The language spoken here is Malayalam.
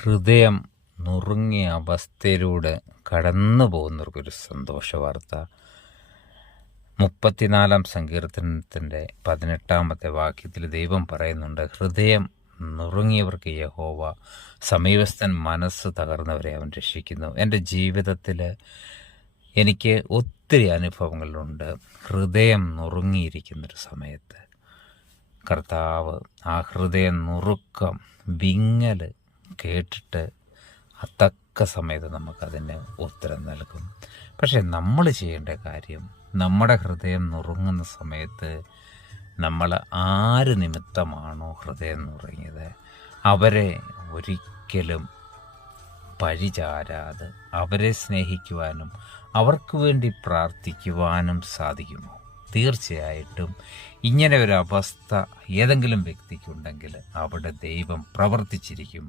ഹൃദയം നുറുങ്ങിയ അവസ്ഥയിലൂടെ കടന്നു പോകുന്നവർക്കൊരു സന്തോഷ വാർത്ത. 34 സങ്കീർത്തനത്തിൻ്റെ 18 വാക്യത്തിൽ ദൈവം പറയുന്നുണ്ട്, ഹൃദയം നുറുങ്ങിയവർക്ക് യഹോവ സമീപസ്ഥൻ, മനസ്സ് തകർന്നവരെ അവൻ രക്ഷിക്കുന്നു. എൻ്റെ ജീവിതത്തിൽ എനിക്ക് ഒത്തിരി അനുഭവങ്ങളുണ്ട്. ഹൃദയം നുറുങ്ങിയിരിക്കുന്നൊരു സമയത്ത് കർത്താവ് ആ ഹൃദയം നുറുക്കം, വിങ്ങൽ കേട്ടിട്ട് തക്ക സമയത്ത് നമുക്കതിന് ഉത്തരം നൽകും. പക്ഷെ നമ്മൾ ചെയ്യേണ്ട കാര്യം, നമ്മുടെ ഹൃദയം നുറുങ്ങുന്ന സമയത്ത് നമ്മൾ ആര് നിമിത്തമാണോ ഹൃദയം നുറുങ്ങിയത് അവരെ ഒരിക്കലും പഴിചാരാതെ അവരെ സ്നേഹിക്കുവാനും അവർക്ക് വേണ്ടി പ്രാർത്ഥിക്കുവാനും സാധിക്കുമോ? തീർച്ചയായിട്ടും ഇങ്ങനെ ഒരു അവസ്ഥ ഏതെങ്കിലും വ്യക്തിക്കുണ്ടെങ്കിൽ അവിടെ ദൈവം പ്രവർത്തിച്ചിരിക്കും.